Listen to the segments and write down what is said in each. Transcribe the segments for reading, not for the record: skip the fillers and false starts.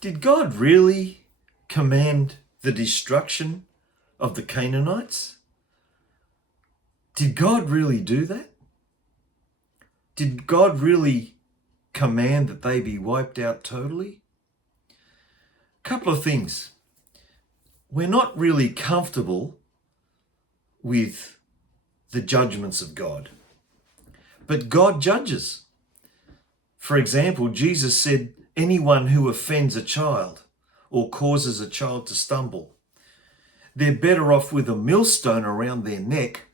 Did God really command the destruction of the Canaanites? Did God really do that? Did God really command that they be wiped out totally? A couple of things. We're not really comfortable with the judgments of God, but God judges. For example, Jesus said, anyone who offends a child or causes a child to stumble, they're better off with a millstone around their neck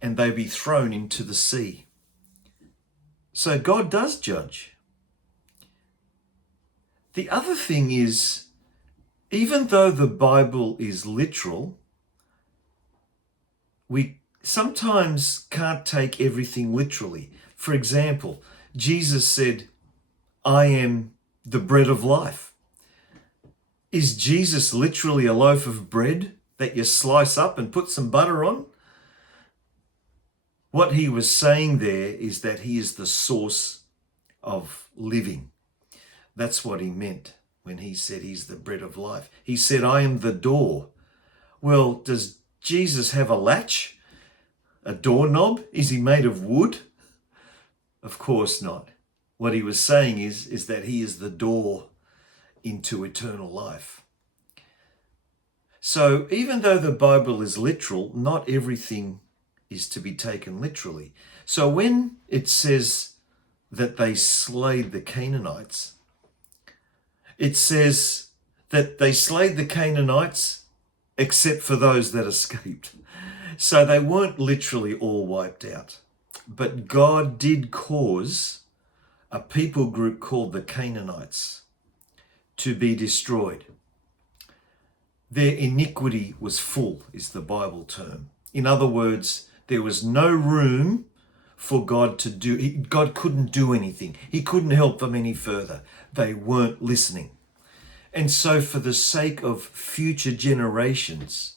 and they be thrown into the sea. So God does judge. The other thing is, even though the Bible is literal, we sometimes can't take everything literally. For example, Jesus said, I am the bread of life. Is Jesus literally a loaf of bread that you slice up and put some butter on? What he was saying there is that he is the source of living. That's what he meant when he said he's the bread of life. He said, I am the door. Well, does Jesus have a latch? A doorknob? Is he made of wood? Of course not. What he was saying is that he is the door into eternal life. So even though the Bible is literal, not everything is to be taken literally. So when it says that they slayed the Canaanites, it says that they slayed the Canaanites except for those that escaped. So they weren't literally all wiped out. But God did cause a people group called the Canaanites to be destroyed. Their iniquity was full, is the Bible term. In other words, there was no room for God to do. God couldn't do anything. He couldn't help them any further. They weren't listening. And so for the sake of future generations,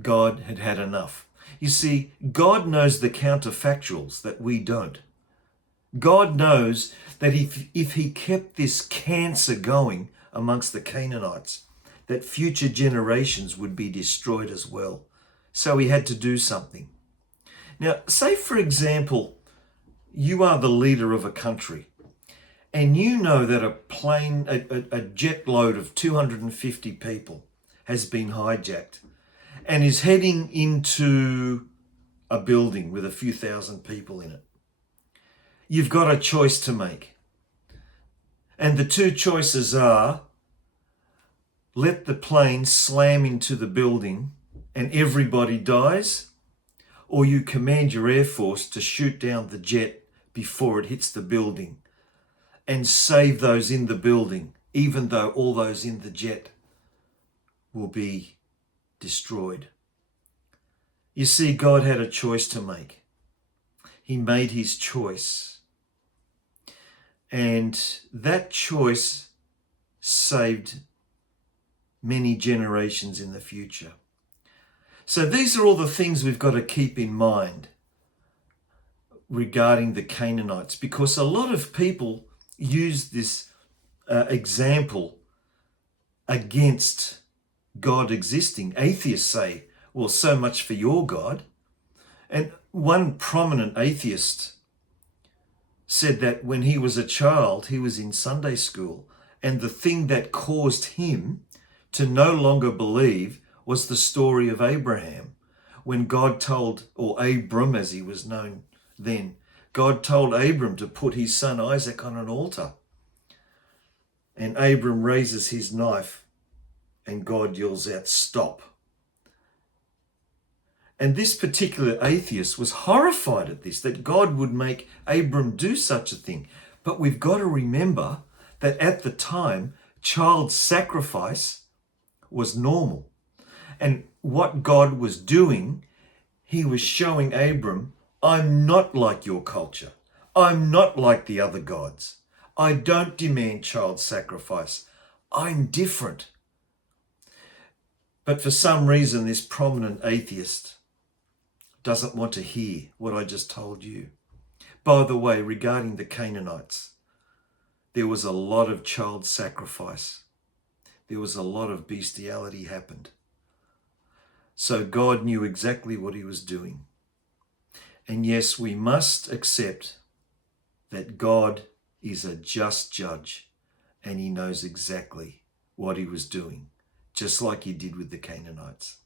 God had had enough. You see, God knows the counterfactuals that we don't. God knows that if he kept this cancer going amongst the Canaanites, that future generations would be destroyed as well. So he had to do something. Now, say for example, you are the leader of a country and you know that a plane, a jet load of 250 people has been hijacked and is heading into a building with a few thousand people in it. You've got a choice to make. And the two choices are, let the plane slam into the building and everybody dies, or you command your Air Force to shoot down the jet before it hits the building and save those in the building, even though all those in the jet will be destroyed. You see, God had a choice to make. He made his choice. And that choice saved many generations in the future. So these are all the things we've got to keep in mind regarding the Canaanites, because a lot of people use this example against God existing. Atheists say, well, so much for your God. And one prominent atheist said that when he was a child, he was in Sunday school, and the thing that caused him to no longer believe was the story of Abraham. When God told, or Abram as he was known then, God told Abram to put his son Isaac on an altar. And Abram raises his knife and God yells out, stop. And this particular atheist was horrified at this, that God would make Abram do such a thing. But we've got to remember that at the time, child sacrifice was normal. And what God was doing, he was showing Abram, I'm not like your culture. I'm not like the other gods. I don't demand child sacrifice. I'm different. But for some reason, this prominent atheist doesn't want to hear what I just told you. By the way, regarding the Canaanites, There was a lot of child sacrifice. There was a lot of bestiality happened. So God knew exactly what he was doing. And yes, we must accept that God is a just judge and he knows exactly what he was doing, just like he did with the Canaanites.